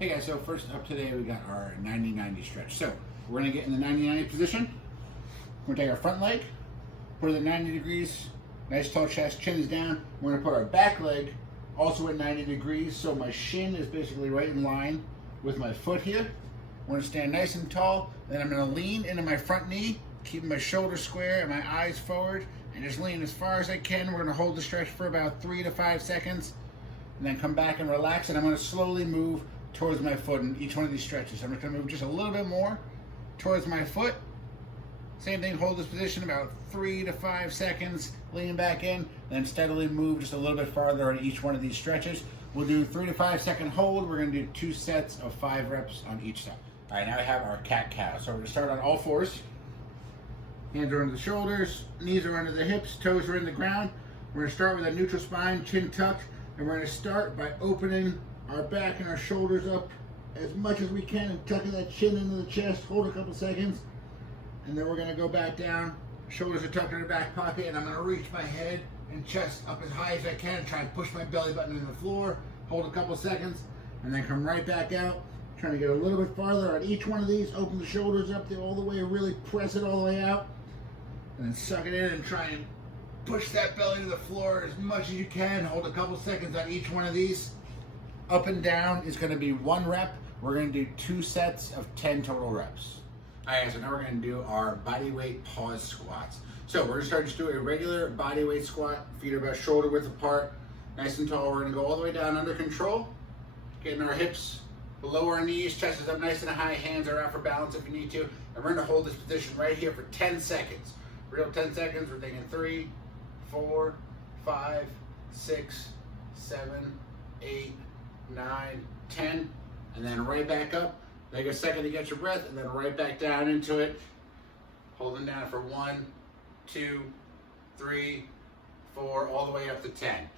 Hey guys, so first up today we got our 90-90 stretch. So we're gonna get in the 90-90 position. We're gonna take our front leg, put it at 90 degrees, nice tall chest, chin is down. We're gonna put our back leg also at 90 degrees, so my shin is basically right in line with my foot here. We're gonna stand nice and tall, then I'm gonna lean into my front knee, keeping my shoulders square and my eyes forward, and just lean as far as I can. We're gonna hold the stretch for about 3 to 5 seconds, and then come back and relax, and I'm gonna slowly move towards my foot in each one of these stretches. I'm just gonna move just a little bit more towards my foot. Same thing, hold this position about 3 to 5 seconds, lean back in, then steadily move just a little bit farther on each one of these stretches. We'll do 3 to 5 second hold. We're gonna do 2 sets of 5 reps on each side. All right, now we have our cat-cow. So we're gonna start on all fours. Hands are under the shoulders, knees are under the hips, toes are in the ground. We're gonna start with a neutral spine, chin tucked, and we're gonna start by opening our back and our shoulders up as much as we can and tucking that chin into the chest. Hold a couple seconds, and then we're gonna go back down. Shoulders are tucked in the back pocket, and I'm gonna reach my head and chest up as high as I can, try and push my belly button into the floor. Hold a couple seconds, and then come right back out. Trying to get a little bit farther on each one of these. Open the shoulders up all the way, really press it all the way out, and then suck it in and try and push that belly to the floor as much as you can. Hold a couple seconds on each one of these. Up and down is going to be 1 rep. We're going to do 2 sets of 10 total reps. All right, so now we're going to do our body weight pause squats. So we're going to start just doing a regular body weight squat. Feet are about shoulder width apart, nice and tall. We're going to go all the way down under control, getting our hips below our knees, chest is up nice and high, hands are out for balance if you need to. And we're going to hold this position right here for 10 seconds. Real 10 seconds. We're thinking 3, 4, 5, 6, 7, 8, 9, 10, and then right back up. Take a second to get your breath, and then right back down into it. Holding down for 1, 2, 3, 4, all the way up to 10.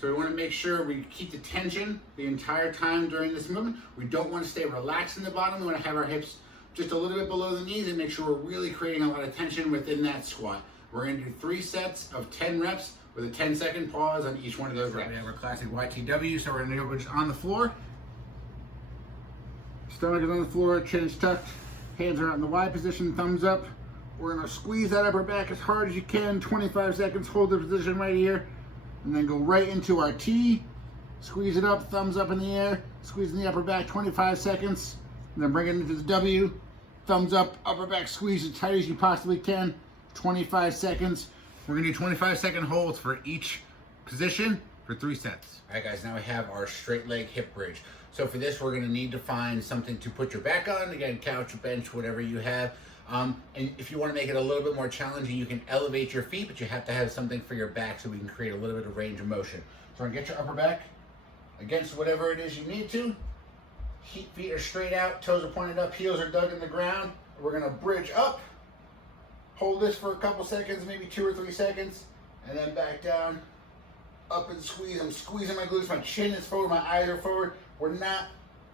So we want to make sure we keep the tension the entire time during this movement. We don't want to stay relaxed in the bottom. We want to have our hips just a little bit below the knees and make sure we're really creating a lot of tension within that squat. We're going to do 3 sets of 10 reps with a 10-second pause on each one of those reps. We have our classic YTW, so we're going to go just on the floor. Stomach is on the floor, chin is tucked, hands are out in the Y position, thumbs up. We're going to squeeze that upper back as hard as you can, 25 seconds, hold the position right here, and then go right into our T. Squeeze it up, thumbs up in the air, squeezing the upper back, 25 seconds, and then bring it into the W. Thumbs up, upper back squeeze as tight as you possibly can, 25 seconds. We're gonna do 25-second holds for each position for 3 sets. All right guys, now we have our straight leg hip bridge. So for this, we're gonna need to find something to put your back on. Again, couch, bench, whatever you have. And if you wanna make it a little bit more challenging, you can elevate your feet, but you have to have something for your back so we can create a little bit of range of motion. So get your upper back against whatever it is you need to. Feet are straight out, toes are pointed up, heels are dug in the ground. We're gonna bridge up. Hold this for a couple seconds, maybe 2 or 3 seconds, and then back down, up and squeeze. I'm squeezing my glutes, my chin is forward, my eyes are forward. We're not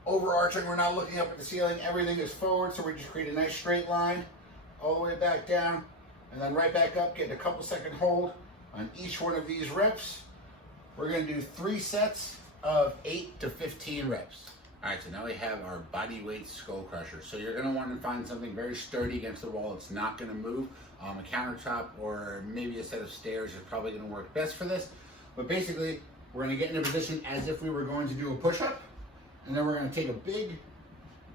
overarching, we're not looking up at the ceiling, everything is forward, so we just create a nice straight line, all the way back down, and then right back up, getting a couple second hold on each one of these reps. We're gonna do 3 sets of 8 to 15 reps. All right, so now we have our body weight skull crusher. So you're gonna want to find something very sturdy against the wall. It's not gonna move. A countertop or maybe a set of stairs is probably gonna work best for this. But basically, we're gonna get in a position as if we were going to do a push-up. And then we're gonna take a big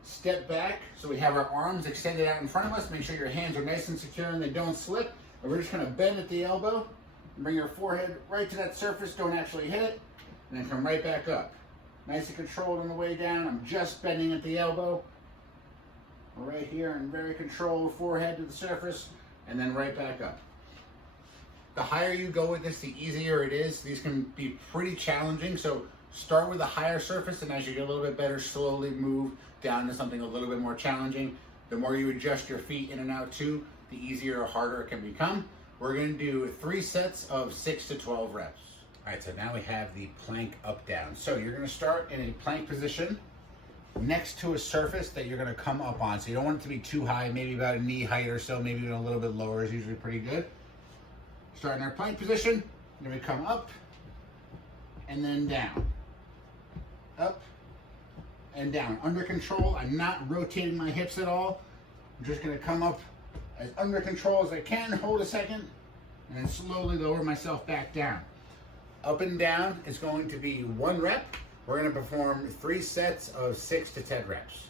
step back. So we have our arms extended out in front of us. Make sure your hands are nice and secure and they don't slip. And we're just gonna bend at the elbow and bring your forehead right to that surface. Don't actually hit it. And then come right back up. Nice and controlled on the way down. I'm just bending at the elbow. Right here, and very controlled, forehead to the surface, and then right back up. The higher you go with this, the easier it is. These can be pretty challenging, so start with a higher surface, and as you get a little bit better, slowly move down to something a little bit more challenging. The more you adjust your feet in and out too, the easier or harder it can become. We're gonna do 3 sets of 6 to 12 reps. All right, so now we have the plank up down. So you're gonna start in a plank position next to a surface that you're gonna come up on. So you don't want it to be too high, maybe about a knee height or so, maybe even a little bit lower is usually pretty good. Start in our plank position, then we come up and then down. Up and down. Under control, I'm not rotating my hips at all. I'm just gonna come up as under control as I can, hold a second, and then slowly lower myself back down. Up and down is going to be 1 rep. We're gonna perform 3 sets of 6 to 10 reps.